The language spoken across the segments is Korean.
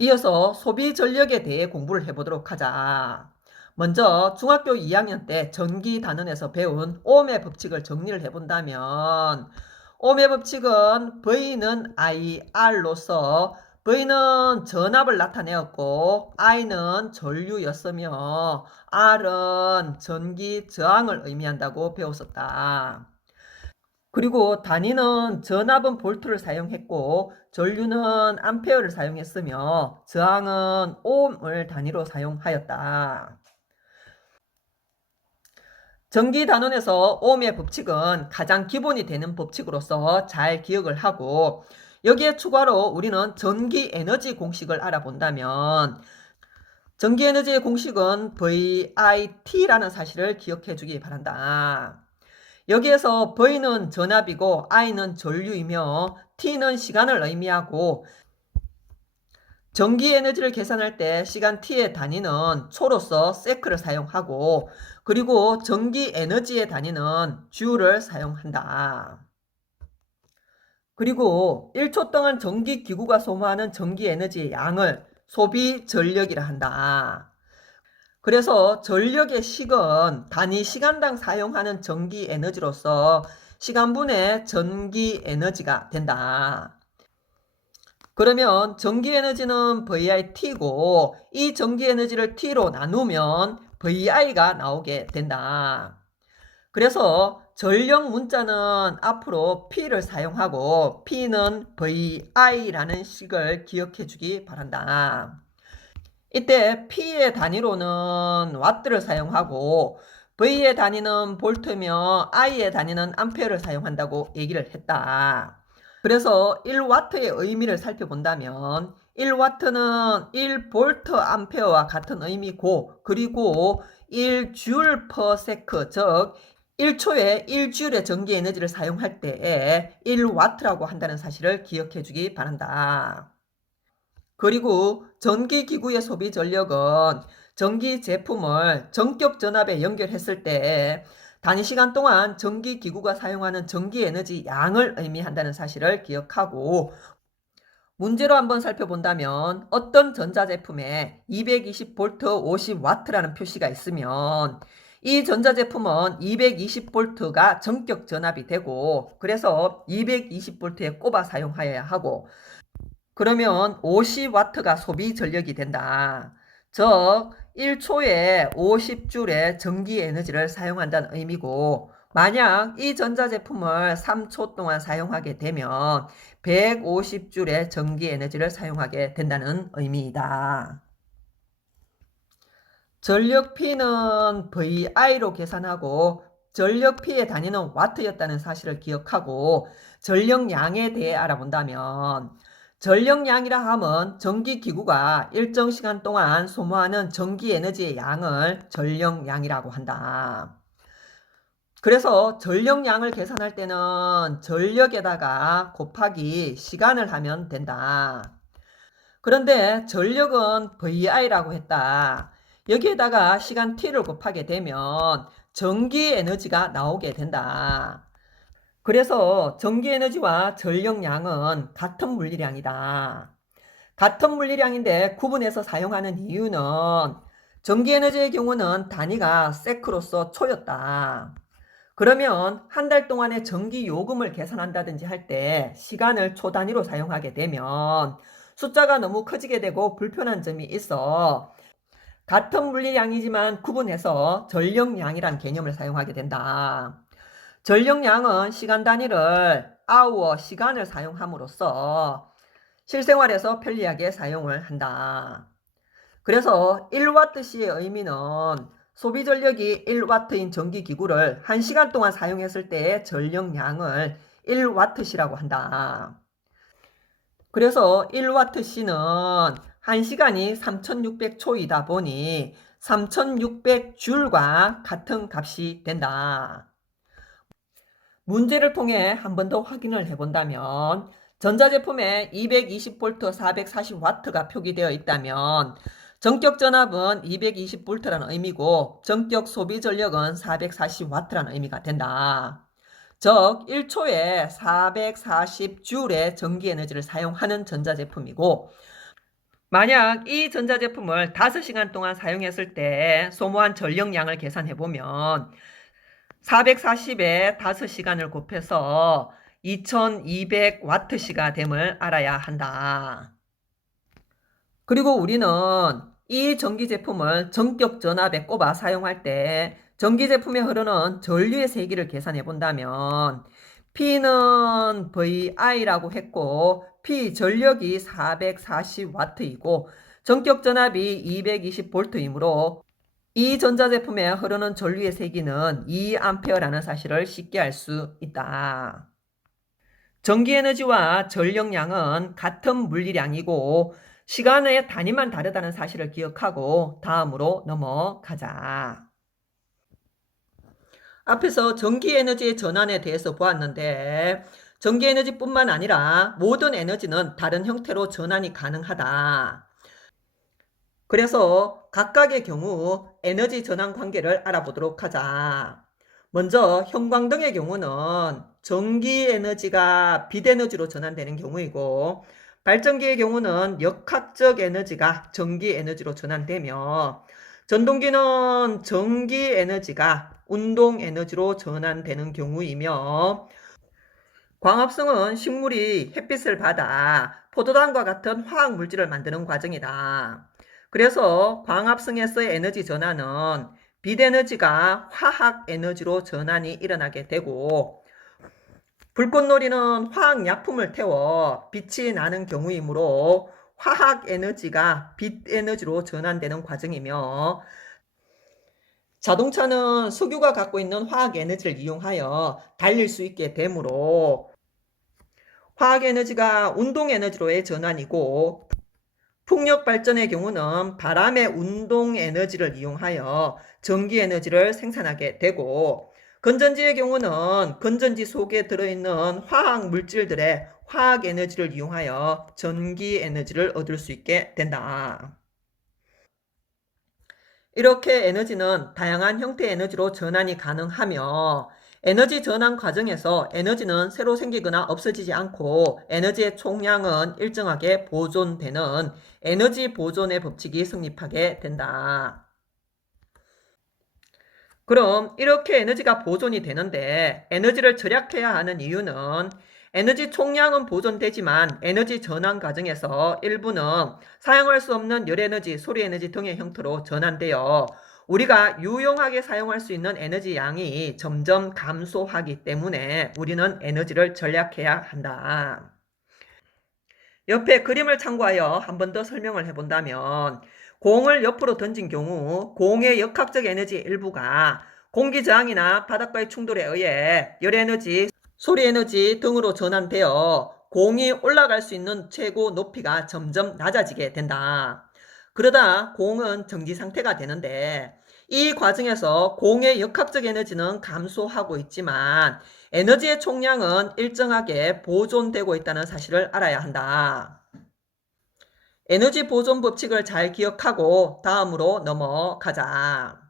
이어서 소비 전력에 대해 공부를 해보도록 하자. 먼저 중학교 2학년 때 전기 단원에서 배운 ohm의 법칙을 정리를 해본다면 ohm의 법칙은 V는 IR로서 V는 전압을 나타내었고 I는 전류였으며 R은 전기 저항을 의미한다고 배웠었다. 그리고 단위는 전압은 볼트를 사용했고 전류는 암페어를 사용했으며 저항은 ohm을 단위로 사용하였다. 전기 단원에서 ohm의 법칙은 가장 기본이 되는 법칙으로서 잘 기억을 하고 여기에 추가로 우리는 전기 에너지 공식을 알아본다면 전기 에너지의 공식은 VIT라는 사실을 기억해 주기 바란다. 여기에서 V는 전압이고 I는 전류이며 T는 시간을 의미하고 전기 에너지를 계산할 때 시간 T의 단위는 초로서 세크를 사용하고 그리고 전기 에너지의 단위는 주를 사용한다. 그리고 1초 동안 전기 기구가 소모하는 전기 에너지의 양을 소비 전력이라 한다. 그래서 전력의 식은 단위 시간당 사용하는 전기 에너지로서 시간분의 전기 에너지가 된다. 그러면 전기 에너지는 VIT고 이 전기 에너지를 T로 나누면 VI가 나오게 된다. 그래서 전력 문자는 앞으로 P를 사용하고 P는 VI라는 식을 기억해 주기 바란다. 이때 P의 단위로는 와트를 사용하고 V의 단위는 볼트며 I의 단위는 암페어를 사용한다고 얘기를 했다. 그래서 1와트의 의미를 살펴본다면 1와트는 1볼트 암페어와 같은 의미고 그리고 1줄 per sec 즉 1초에 1줄의 전기 에너지를 사용할 때에 1와트라고 한다는 사실을 기억해 주기 바란다. 그리고 전기기구의 소비 전력은 전기 제품을 전격 전압에 연결했을 때 단위 시간 동안 전기기구가 사용하는 전기 에너지 양을 의미한다는 사실을 기억하고 문제로 한번 살펴본다면 어떤 전자제품에 220V 50W라는 표시가 있으면 이 전자제품은 220V가 전격 전압이 되고 그래서 220V에 꼽아 사용하여야 하고 그러면 50W가 소비 전력이 된다. 즉 1초에 50줄의 전기 에너지를 사용한다는 의미고 만약 이 전자제품을 3초 동안 사용하게 되면 150줄의 전기 에너지를 사용하게 된다는 의미이다. 전력 P는 VI로 계산하고 전력 P의 단위는 와트였다는 사실을 기억하고 전력량에 대해 알아본다면 전력량이라 함은 전기기구가 일정 시간 동안 소모하는 전기 에너지의 양을 전력량이라고 한다. 그래서 전력량을 계산할 때는 전력에다가 곱하기 시간을 하면 된다. 그런데 전력은 VI라고 했다. 여기에다가 시간 T를 곱하게 되면 전기 에너지가 나오게 된다. 그래서 전기 에너지와 전력량은 같은 물리량이다. 같은 물리량인데 구분해서 사용하는 이유는 전기 에너지의 경우는 단위가 세크로서 초였다. 그러면 한 달 동안의 전기 요금을 계산한다든지 할 때 시간을 초 단위로 사용하게 되면 숫자가 너무 커지게 되고 불편한 점이 있어 같은 물리량이지만 구분해서 전력량이란 개념을 사용하게 된다. 전력량은 시간 단위를 hour, 시간을 사용함으로써 실생활에서 편리하게 사용을 한다. 그래서 1W시의 의미는 소비 전력이 1W인 전기기구를 1시간 동안 사용했을 때의 전력량을 1W시라고 한다. 그래서 1W시는 1시간이 3600초이다 보니 3600줄과 같은 값이 된다. 문제를 통해 한 번 더 확인을 해본다면 전자제품에 220V 440W가 표기되어 있다면 전격 전압은 220V라는 의미고 전격 소비 전력은 440W라는 의미가 된다. 즉 1초에 440J의 전기 에너지를 사용하는 전자제품이고 만약 이 전자제품을 5시간 동안 사용했을 때 소모한 전력량을 계산해보면 440에 5시간을 곱해서 2200W시가 됨을 알아야 한다. 그리고 우리는 이 전기제품을 전격 전압에 꼽아 사용할 때 전기제품에 흐르는 전류의 세기를 계산해 본다면 P는 VI라고 했고 P 전력이 440W이고 전격 전압이 220V이므로 이 전자제품에 흐르는 전류의 세기는 2A라는 사실을 쉽게 알 수 있다. 전기에너지와 전력량은 같은 물리량이고 시간의 단위만 다르다는 사실을 기억하고 다음으로 넘어가자. 앞에서 전기에너지의 전환에 대해서 보았는데 전기에너지뿐만 아니라 모든 에너지는 다른 형태로 전환이 가능하다. 그래서 각각의 경우 에너지 전환 관계를 알아보도록 하자. 먼저 형광등의 경우는 전기 에너지가 빛 에너지로 전환되는 경우이고 발전기의 경우는 역학적 에너지가 전기 에너지로 전환되며 전동기는 전기 에너지가 운동 에너지로 전환되는 경우이며 광합성은 식물이 햇빛을 받아 포도당과 같은 화학 물질을 만드는 과정이다. 그래서 광합성에서의 에너지 전환은 빛 에너지가 화학 에너지로 전환이 일어나게 되고 불꽃놀이는 화학 약품을 태워 빛이 나는 경우이므로 화학 에너지가 빛 에너지로 전환되는 과정이며 자동차는 석유가 갖고 있는 화학 에너지를 이용하여 달릴 수 있게 되므로 화학 에너지가 운동 에너지로의 전환이고 풍력 발전의 경우는 바람의 운동 에너지를 이용하여 전기 에너지를 생산하게 되고 건전지의 경우는 건전지 속에 들어있는 화학 물질들의 화학 에너지를 이용하여 전기 에너지를 얻을 수 있게 된다. 이렇게 에너지는 다양한 형태의 에너지로 전환이 가능하며 에너지 전환 과정에서 에너지는 새로 생기거나 없어지지 않고 에너지의 총량은 일정하게 보존되는 에너지 보존의 법칙이 성립하게 된다. 그럼 이렇게 에너지가 보존이 되는데 에너지를 절약해야 하는 이유는 에너지 총량은 보존되지만 에너지 전환 과정에서 일부는 사용할 수 없는 열에너지, 소리에너지 등의 형태로 전환되어 우리가 유용하게 사용할 수 있는 에너지 양이 점점 감소하기 때문에 우리는 에너지를 절약해야 한다. 옆에 그림을 참고하여 한 번 더 설명을 해본다면 공을 옆으로 던진 경우 공의 역학적 에너지 일부가 공기 저항이나 바닥과의 충돌에 의해 열에너지, 소리에너지 등으로 전환되어 공이 올라갈 수 있는 최고 높이가 점점 낮아지게 된다. 그러다 공은 정지 상태가 되는데 이 과정에서 공의 역학적 에너지는 감소하고 있지만 에너지의 총량은 일정하게 보존되고 있다는 사실을 알아야 한다. 에너지 보존 법칙을 잘 기억하고 다음으로 넘어가자.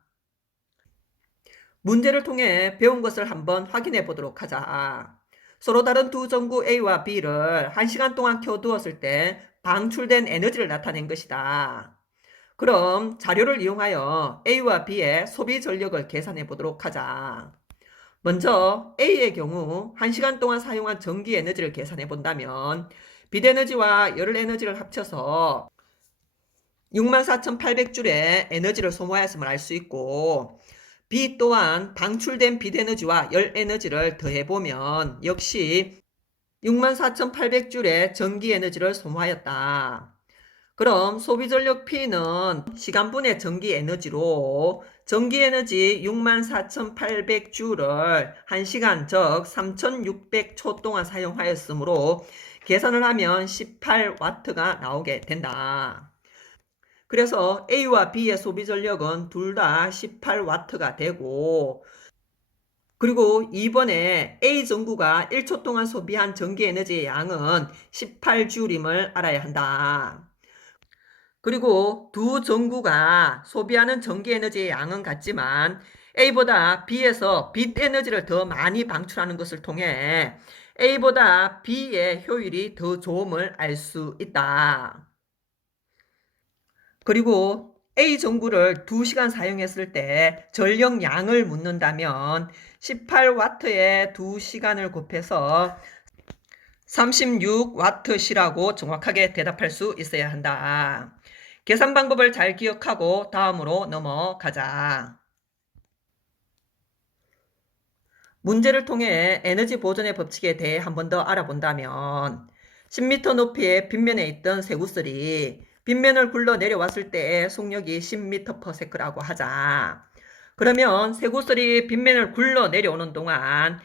문제를 통해 배운 것을 한번 확인해 보도록 하자. 서로 다른 두 전구 A와 B를 1시간 동안 켜두었을 때 방출된 에너지를 나타낸 것이다. 그럼 자료를 이용하여 A와 B의 소비 전력을 계산해 보도록 하자. 먼저 A의 경우 1시간 동안 사용한 전기 에너지를 계산해 본다면 빛 에너지와 열 에너지를 합쳐서 64,800줄의 에너지를 소모하였음을 알 수 있고 B 또한 방출된 빛 에너지와 열 에너지를 더해보면 역시 64,800줄의 전기 에너지를 소모하였다. 그럼 소비전력 P는 시간분의 전기 에너지로 전기 에너지 64,800주를 1시간 즉 3,600초 동안 사용하였으므로 계산을 하면 18W가 나오게 된다. 그래서 A와 B의 소비전력은 둘 다 18W가 되고 그리고 이번에 A 전구가 1초 동안 소비한 전기 에너지의 양은 18J임을 알아야 한다. 그리고 두 전구가 소비하는 전기 에너지의 양은 같지만 A보다 B에서 빛 에너지를 더 많이 방출하는 것을 통해 A보다 B의 효율이 더 좋음을 알 수 있다. 그리고 A 전구를 2시간 사용했을 때 전력량을 묻는다면 18W에 2시간을 곱해서 36W시라고 정확하게 대답할 수 있어야 한다. 계산 방법을 잘 기억하고 다음으로 넘어가자. 문제를 통해 에너지 보존의 법칙에 대해 한 번 더 알아본다면 10m 높이의 빗면에 있던 쇠구슬이 빗면을 굴러 내려왔을 때의 속력이 10m/s라고 하자. 그러면 쇠구슬이 빗면을 굴러 내려오는 동안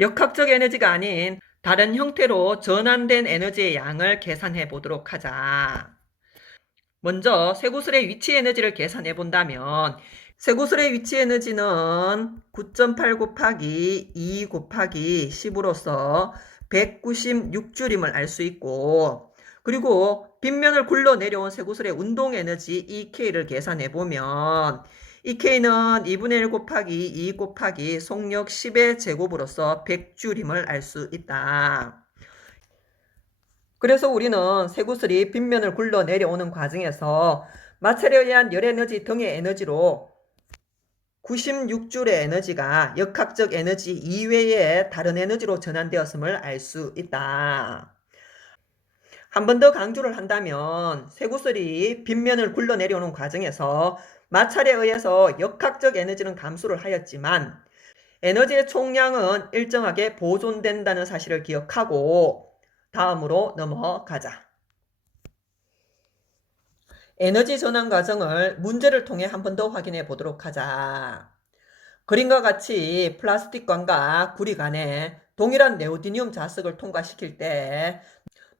역학적 에너지가 아닌 다른 형태로 전환된 에너지의 양을 계산해 보도록 하자. 먼저 쇠구슬의 위치 에너지를 계산해 본다면 쇠구슬의 위치 에너지는 9.8 곱하기 2 곱하기 10으로서 196줄임을 알 수 있고, 그리고 빗면을 굴러 내려온 쇠구슬의 운동 에너지 EK를 계산해 보면 EK는 2분의 1 곱하기 2 곱하기 속력 10의 제곱으로서 100줄임을 알 수 있다. 그래서 우리는 쇠구슬이 빗면을 굴러 내려오는 과정에서 마찰에 의한 열에너지 등의 에너지로 96줄의 에너지가 역학적 에너지 이외의 다른 에너지로 전환되었음을 알 수 있다. 한 번 더 강조를 한다면 쇠구슬이 빗면을 굴러 내려오는 과정에서 마찰에 의해서 역학적 에너지는 감소를 하였지만 에너지의 총량은 일정하게 보존된다는 사실을 기억하고 다음으로 넘어가자. 에너지 전환 과정을 문제를 통해 한 번 더 확인해 보도록 하자. 그림과 같이 플라스틱관과 구리관에 동일한 네오디듐 자석을 통과시킬 때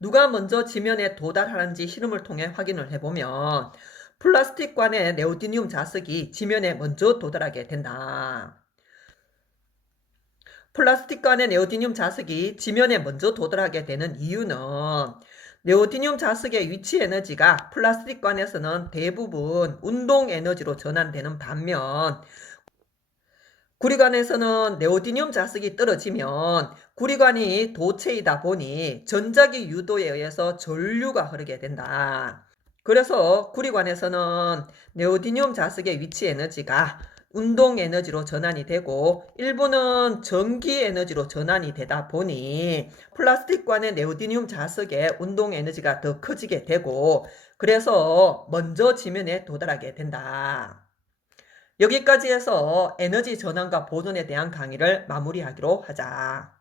누가 먼저 지면에 도달하는지 실험을 통해 확인을 해보면 플라스틱관의 네오디듐 자석이 지면에 먼저 도달하게 된다. 플라스틱관의 네오디듐 자석이 지면에 먼저 도달하게 되는 이유는 네오디듐 자석의 위치 에너지가 플라스틱관에서는 대부분 운동 에너지로 전환되는 반면 구리관에서는 네오디듐 자석이 떨어지면 구리관이 도체이다 보니 전자기 유도에 의해서 전류가 흐르게 된다. 그래서 구리관에서는 네오디듐 자석의 위치 에너지가 운동 에너지로 전환이 되고 일부는 전기 에너지로 전환이 되다 보니 플라스틱관의 네오디듐 자석의 운동 에너지가 더 커지게 되고 그래서 먼저 지면에 도달하게 된다. 여기까지 해서 에너지 전환과 보존에 대한 강의를 마무리하기로 하자.